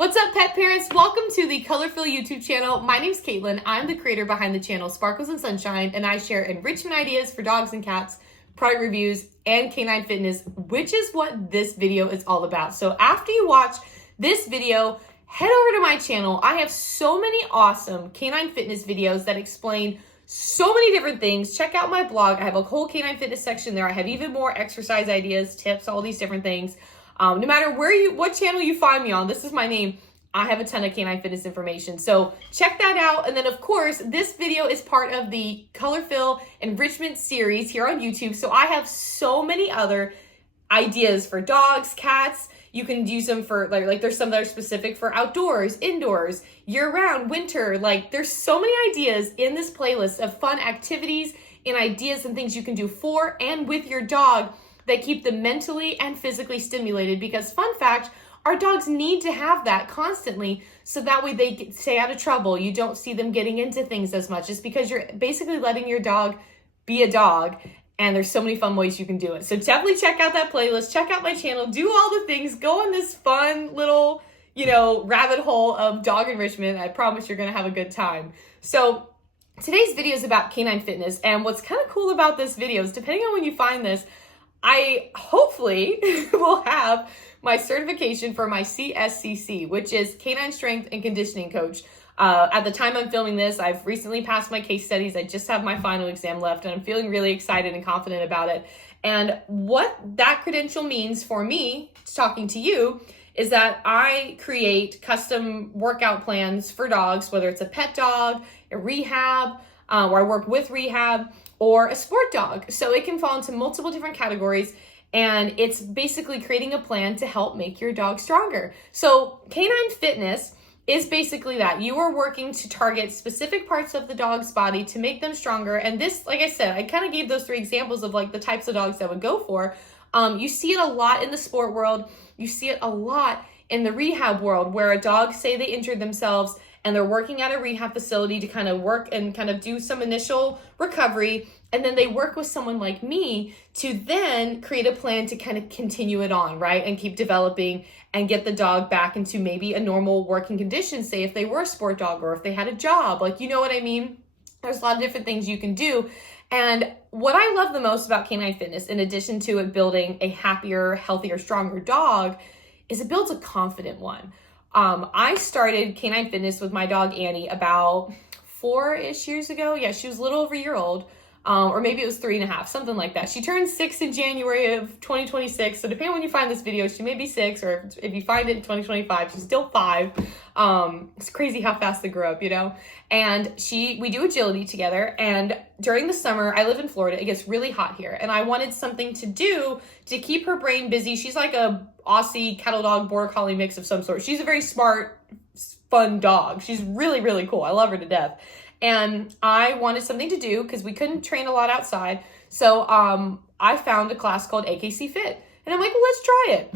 What's up, pet parents? Welcome to the Colorfil YouTube channel. My name's Caitlin. I'm the creator behind the channel Sparkles and Sunshine, and I share enrichment ideas for dogs and cats, product reviews, and canine fitness, which is what this video is all about. So after you watch this video, head over to my channel. I have so many awesome canine fitness videos that explain so many different things. Check out my blog. I have a whole canine fitness section there. I have even more exercise ideas, tips, all these different things. No matter what channel you find me on, this is my name. I have a ton of canine fitness information. So check that out. And then of course, this video is part of the Colorfil Enrichment series here on YouTube. So I have so many other ideas for dogs, cats. You can use them for like there's some that are specific for outdoors, indoors, year round, winter. Like there's so many ideas in this playlist of fun activities and ideas and things you can do for and with your dog that keep them mentally and physically stimulated, because fun fact, our dogs need to have that constantly so that way they stay out of trouble. You don't see them getting into things as much. It's because you're basically letting your dog be a dog, and there's so many fun ways you can do it. So definitely check out that playlist, check out my channel, do all the things, go on this fun little, rabbit hole of dog enrichment. I promise you're gonna have a good time. So today's video is about canine fitness, and what's kind of cool about this video is, depending on when you find this, I hopefully will have my certification for my CSCC, which is Canine Strength and Conditioning Coach. At the time I'm filming this, I've recently passed my case studies. I just have my final exam left, and I'm feeling really excited and confident about it. And what that credential means for me, talking to you, is that I create custom workout plans for dogs, whether it's a pet dog, a rehab, where I work with rehab, or a sport dog. So it can fall into multiple different categories, and it's basically creating a plan to help make your dog stronger. So canine fitness is basically that. You are working to target specific parts of the dog's body to make them stronger. And this, like I said, I kind of gave those 3 examples of like the types of dogs that would go for. You see it a lot in the sport world. You see it a lot in the rehab world, where a dog, say they injured themselves and they're working at a rehab facility to kind of work and kind of do some initial recovery. And then they work with someone like me to then create a plan to kind of continue it on, right? And keep developing and get the dog back into maybe a normal working condition, say if they were a sport dog or if they had a job, like, you know what I mean? There's a lot of different things you can do. And what I love the most about canine fitness, in addition to it building a happier, healthier, stronger dog, is it builds a confident one. I started canine fitness with my dog Annie about 4-ish years ago. Yeah, she was a little over a year old. Or maybe it was 3.5, something like that. She turned 6 in January of 2026. So depending on when you find this video, she may be 6, or if you find it in 2025, she's still 5. It's crazy how fast they grow up, And we do agility together. And during the summer, I live in Florida. It gets really hot here. And I wanted something to do to keep her brain busy. She's like a Aussie cattle dog, border collie mix of some sort. She's a very smart, fun dog. She's really, really cool. I love her to death. And I wanted something to do because we couldn't train a lot outside. So I found a class called AKC Fit. And I'm like, well, let's try it.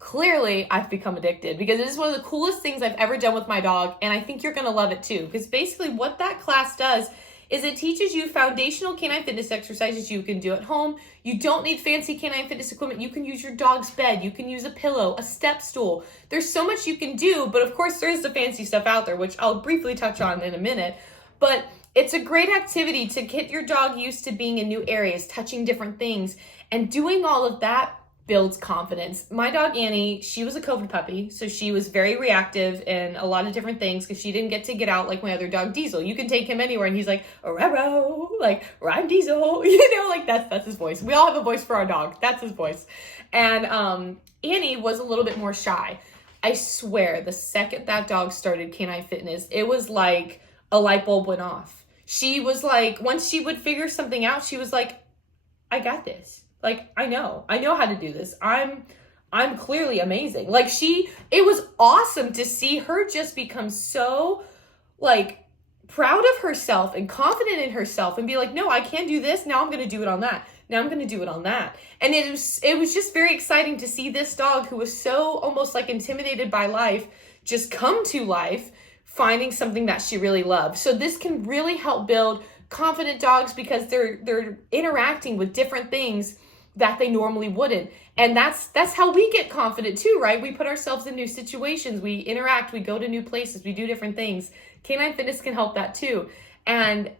Clearly, I've become addicted because it is one of the coolest things I've ever done with my dog. And I think you're going to love it too. Because basically what that class does is it teaches you foundational canine fitness exercises you can do at home. You don't need fancy canine fitness equipment. You can use your dog's bed. You can use a pillow, a step stool. There's so much you can do. But of course, there is the fancy stuff out there, which I'll briefly touch on in a minute. But it's a great activity to get your dog used to being in new areas, touching different things, and doing all of that builds confidence. My dog Annie, she was a COVID puppy, so she was very reactive in a lot of different things because she didn't get out like my other dog Diesel. You can take him anywhere and he's like, "Raro," like, or "I'm Diesel," like that's his voice. We all have a voice for our dog. That's his voice. And Annie was a little bit more shy. I swear, the second that dog started canine fitness, it was like a light bulb went off. She was like, once she would figure something out, she was like, I got this. Like, I know how to do this. I'm clearly amazing. Like it was awesome to see her just become so like proud of herself and confident in herself and be like, no, I can do this. Now I'm going to do it on that. Now I'm going to do it on that. And it was just very exciting to see this dog, who was so almost like intimidated by life, just come to life, finding something that she really loves. So this can really help build confident dogs because they're interacting with different things that they normally wouldn't. And that's how we get confident too, right? We put ourselves in new situations, we interact, we go to new places, we do different things. Canine fitness can help that too. And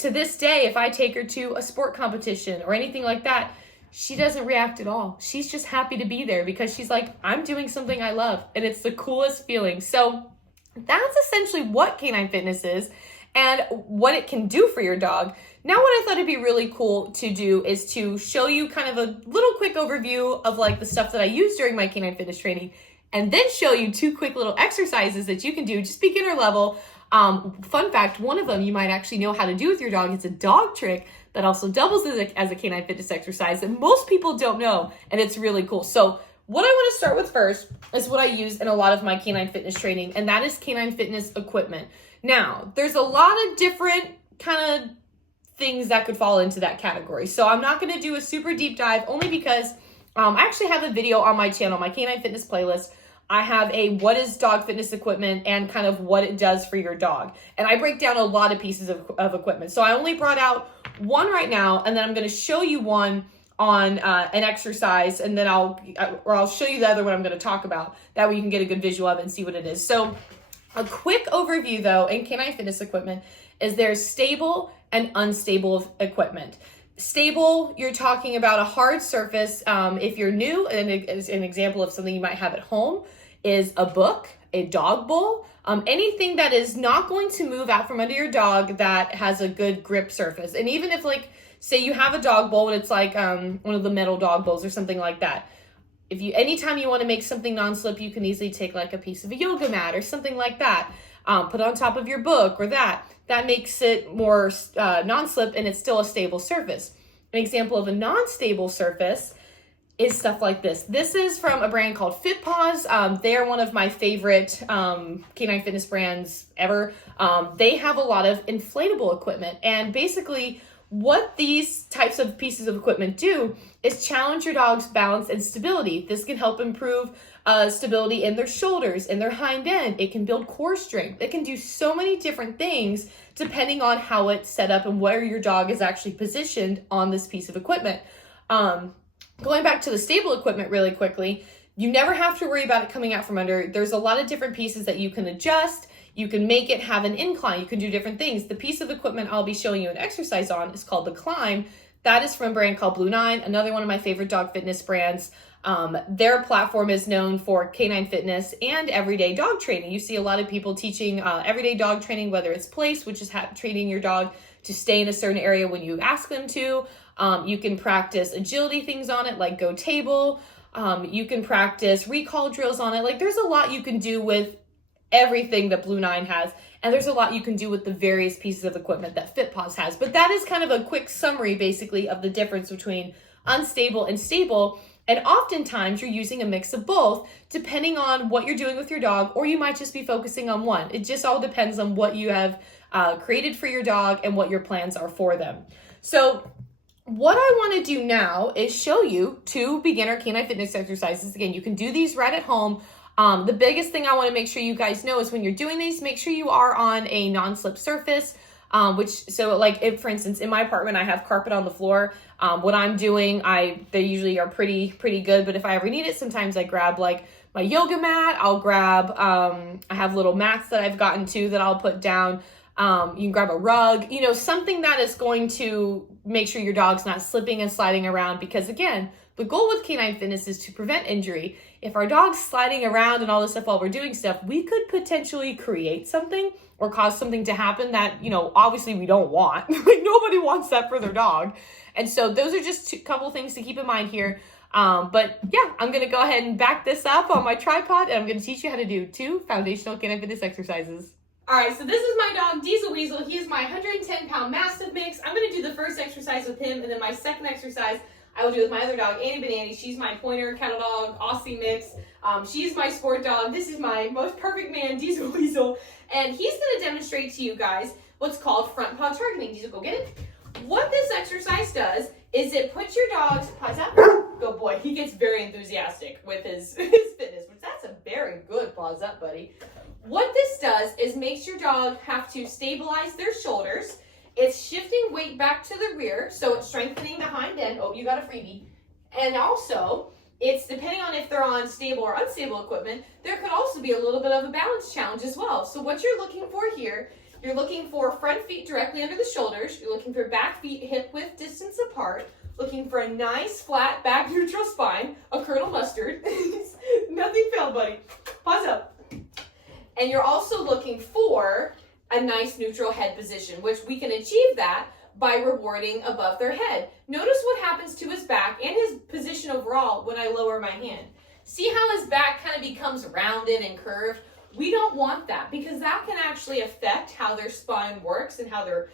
to this day, if I take her to a sport competition or anything like that, she doesn't react at all. She's just happy to be there because she's like, I'm doing something I love, and it's the coolest feeling. So that's essentially what canine fitness is and what it can do for your dog. Now, what I thought it'd be really cool to do is to show you kind of a little quick overview of like the stuff that I use during my canine fitness training, and then show you 2 quick little exercises that you can do, just beginner level. Fun fact, one of them you might actually know how to do with your dog. It's a dog trick that also doubles as a canine fitness exercise that most people don't know, and it's really cool. So what I want to start with first is what I use in a lot of my canine fitness training, and that is canine fitness equipment. Now, there's a lot of different kind of things that could fall into that category. So I'm not going to do a super deep dive, only because I actually have a video on my channel, my canine fitness playlist. I have a what is dog fitness equipment and kind of what it does for your dog. And I break down a lot of pieces of equipment. So I only brought out one right now, and then I'm going to show you one on an exercise, and then I'll show you the other one I'm going to talk about. That way you can get a good visual of it and see what it is. So a quick overview though in canine fitness equipment is there's stable and unstable equipment. Stable, you're talking about a hard surface. If you're new, and as an example of something you might have at home is a book, a dog bowl, anything that is not going to move out from under your dog that has a good grip surface. And even if, like, say you have a dog bowl and it's like one of the metal dog bowls or something like that. Anytime you want to make something non-slip, you can easily take like a piece of a yoga mat or something like that, put it on top of your book or that makes it more non-slip, and it's still a stable surface. An example of a non-stable surface is stuff like this. This is from a brand called Paws. They are one of my favorite canine fitness brands ever. They have a lot of inflatable equipment, and basically what these types of pieces of equipment do is challenge your dog's balance and stability. This can help improve stability in their shoulders, in their hind end. It can build core strength. It can do so many different things depending on how it's set up and where your dog is actually positioned on this piece of equipment. Going back to the stable equipment really quickly, you never have to worry about it coming out from under. There's a lot of different pieces that you can adjust. You can make it have an incline. You can do different things. The piece of equipment I'll be showing you an exercise on is called the Climb. That is from a brand called Blue Nine, another one of my favorite dog fitness brands. Their platform is known for canine fitness and everyday dog training. You see a lot of people teaching everyday dog training, whether it's place, which is training your dog to stay in a certain area when you ask them to. You can practice agility things on it, like go table. You can practice recall drills on it. Like, there's a lot you can do with everything that Blue Nine has, and there's a lot you can do with the various pieces of equipment that FitPaws has. But that is kind of a quick summary, basically, of the difference between unstable and stable. And oftentimes you're using a mix of both, depending on what you're doing with your dog, or you might just be focusing on one. It just all depends on what you have created for your dog and what your plans are for them. So what I want to do now is show you 2 beginner canine fitness exercises. Again, you can do these right at home. The biggest thing I want to make sure you guys know is when you're doing these, make sure you are on a non-slip surface, if, for instance, in my apartment, I have carpet on the floor. What I'm doing, they usually are pretty good, but if I ever need it, sometimes I grab like my yoga mat. I'll grab, I have little mats that I've gotten to that I'll put down. You can grab a rug, something that is going to make sure your dog's not slipping and sliding around, because again, the goal with canine fitness is to prevent injury. If our dog's sliding around and all this stuff while we're doing stuff, we could potentially create something or cause something to happen that, obviously we don't want. Like, nobody wants that for their dog. And so those are just a couple things to keep in mind here. But yeah, I'm going to go ahead and back this up on my tripod, and I'm going to teach you how to do 2 foundational canine fitness exercises. All right, so this is my dog, Diesel Weasel. He is my 110-pound Mastiff mix. I'm going to do the first exercise with him, and then my second exercise I will do with my other dog, Annie Banani. She's my pointer, cattle dog, Aussie mix. She's my sport dog. This is my most perfect man, Diesel Weasel. And he's going to demonstrate to you guys what's called front paw targeting. Diesel, go get it. What this exercise does is it puts your dog's paws up. Good boy. He gets very enthusiastic with his fitness, which that's a very good paws up, buddy. What this does is makes your dog have to stabilize their shoulders. It's shifting weight back to the rear, so it's strengthening the hind end. Oh, you got a freebie. And also, it's depending on if they're on stable or unstable equipment, there could also be a little bit of a balance challenge as well. So what you're looking for here, you're looking for front feet directly under the shoulders. You're looking for back feet hip width distance apart. Looking for a nice flat back neutral spine, a Colonel Mustard. Nothing failed, buddy. Pause up. And you're also looking for a nice neutral head position, which we can achieve that by rewarding above their head. Notice what happens to his back and his position overall when I lower my hand. See how his back kind of becomes rounded and curved? We don't want that because that can actually affect how their spine works and how their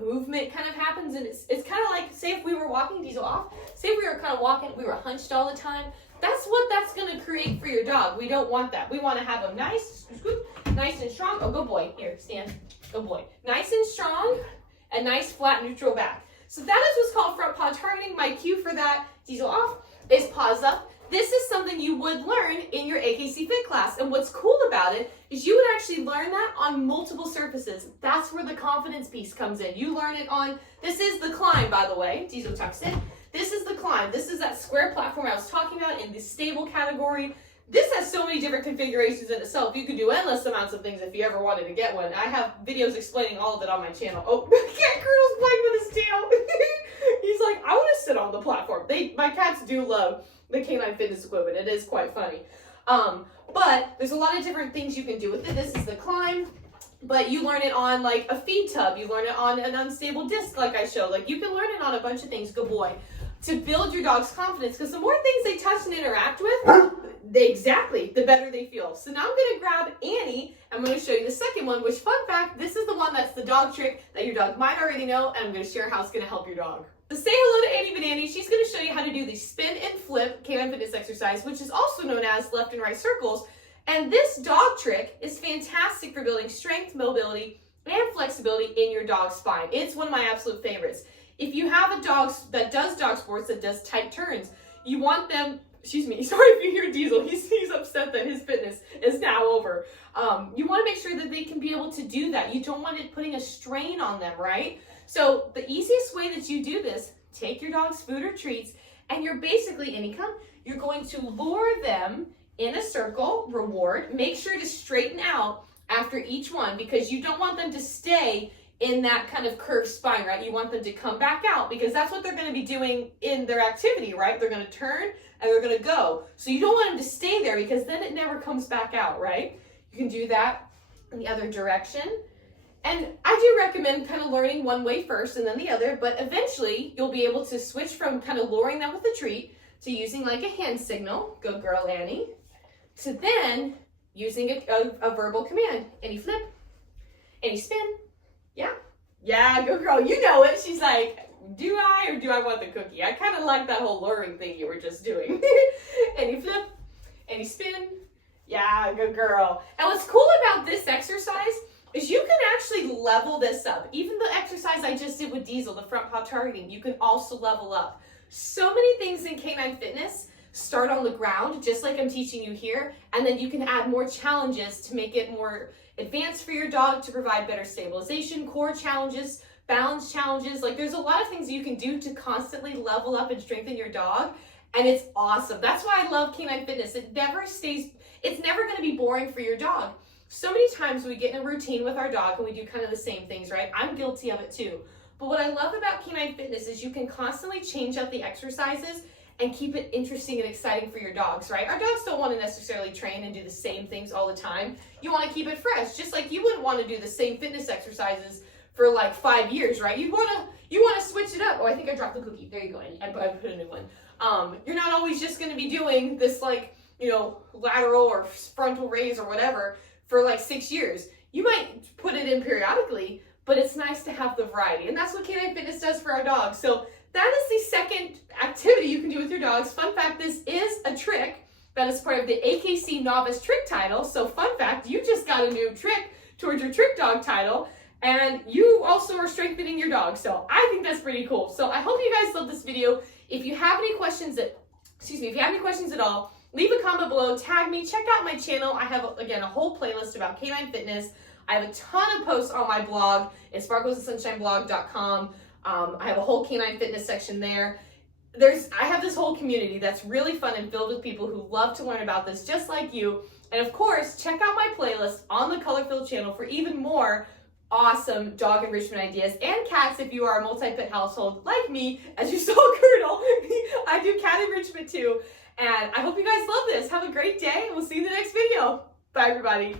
movement kind of happens. And it's kind of like, say if we were walking Diesel off, say if we were kind of walking, we were hunched all the time. That's what that's going to create for your dog. We don't want that. We want to have him nice and strong. Oh, good boy. Here, stand. Good boy. Nice and strong. A nice flat neutral back. So that is what's called front paw targeting. My cue for that, Diesel off, is paws up. This is something you would learn in your AKC Fit class. And what's cool about it is you would actually learn that on multiple surfaces. That's where the confidence piece comes in. You learn it on, this is the climb, by the way. Diesel tucks in. This is the climb. This is that square platform I was talking about in the stable category. This has so many different configurations in itself. You could do endless amounts of things if you ever wanted to get one. I have videos explaining all of it on my channel. Oh, cat Colonel's playing with his tail. He's like, I want to sit on the platform. My cats do love the canine fitness equipment. It is quite funny. But there's a lot of different things you can do with it. This is the climb, but you learn it on like a feed tub. You learn it on an unstable disc like I showed. Like you can learn it on a bunch of things, good boy, to build your dog's confidence, because the more things they touch and interact with, the better they feel. So now I'm going to grab Annie. I'm going to show you the second one, which, fun fact, this is the one that's the dog trick that your dog might already know, and I'm going to share how it's going to help your dog. So say hello to Annie Banani. She's going to show you how to do the spin and flip canine fitness exercise, which is also known as left and right circles. And this dog trick is fantastic for building strength, mobility, and flexibility in your dog's spine. It's one of my absolute favorites. If you have a dog that does dog sports, that does tight turns, you want them, excuse me, sorry if you hear Diesel, he's upset that his fitness is now over. You want to make sure that they can be able to do that. You don't want it putting a strain on them, right? So the easiest way that you do this, take your dog's food or treats, and you're basically, Annie, come, you're going to lure them in a circle, reward, make sure to straighten out after each one, because you don't want them to stay in that kind of curved spine, right? You want them to come back out, because that's what they're going to be doing in their activity, right? They're going to turn and they're going to go. So you don't want them to stay there, because then it never comes back out, right? You can do that in the other direction. And I do recommend kind of learning one way first and then the other, but eventually you'll be able to switch from kind of luring them with a treat to using like a hand signal, good girl Annie, to then using a verbal command. Annie flip, Annie spin. Yeah, good girl. You know it. She's like, do I or do I want the cookie? I kind of like that whole luring thing you were just doing. Any flip, any spin. Yeah, good girl. And what's cool about this exercise is you can actually level this up. Even the exercise I just did with Diesel, the front paw targeting, you can also level up. So many things in canine fitness start on the ground, just like I'm teaching you here, and then you can add more challenges to make it more advanced for your dog, to provide better stabilization, core challenges, balance challenges. Like there's a lot of things you can do to constantly level up and strengthen your dog, and it's awesome. That's why I love canine fitness. It's never going to be boring for your dog. So many times we get in a routine with our dog and we do kind of the same things, right? I'm guilty of it too. But what I love about canine fitness is you can constantly change up the exercises and keep it interesting and exciting for your dogs, right? Our dogs don't want to necessarily train and do the same things all the time. You want to keep it fresh, just like you wouldn't want to do the same fitness exercises for like 5 years, right? You want to switch it up. Oh, I think I dropped the cookie. There you go. I put a new one. You're not always just going to be doing this like, you know, lateral or frontal raise or whatever for like 6 years. You might put it in periodically, but it's nice to have the variety. And that's what canine fitness does for our dogs. So that is the second activity you can do with your dogs. Fun fact, this is a trick that is part of the AKC Novice Trick title. So fun fact, you just got a new trick towards your trick dog title, and you also are strengthening your dog. So I think that's pretty cool. So I hope you guys love this video. If you have any questions at all, leave a comment below, tag me, check out my channel. I have, again, a whole playlist about canine fitness. I have a ton of posts on my blog. It's sparklesandsunshineblog.com. I have a whole canine fitness section there. I have this whole community that's really fun and filled with people who love to learn about this just like you. And of course, check out my playlist on the Colorfil channel for even more awesome dog enrichment ideas, and cats if you are a multi-pet household like me. As you saw Colonel, I do cat enrichment too. And I hope you guys love this. Have a great day, and we'll see you in the next video. Bye, everybody.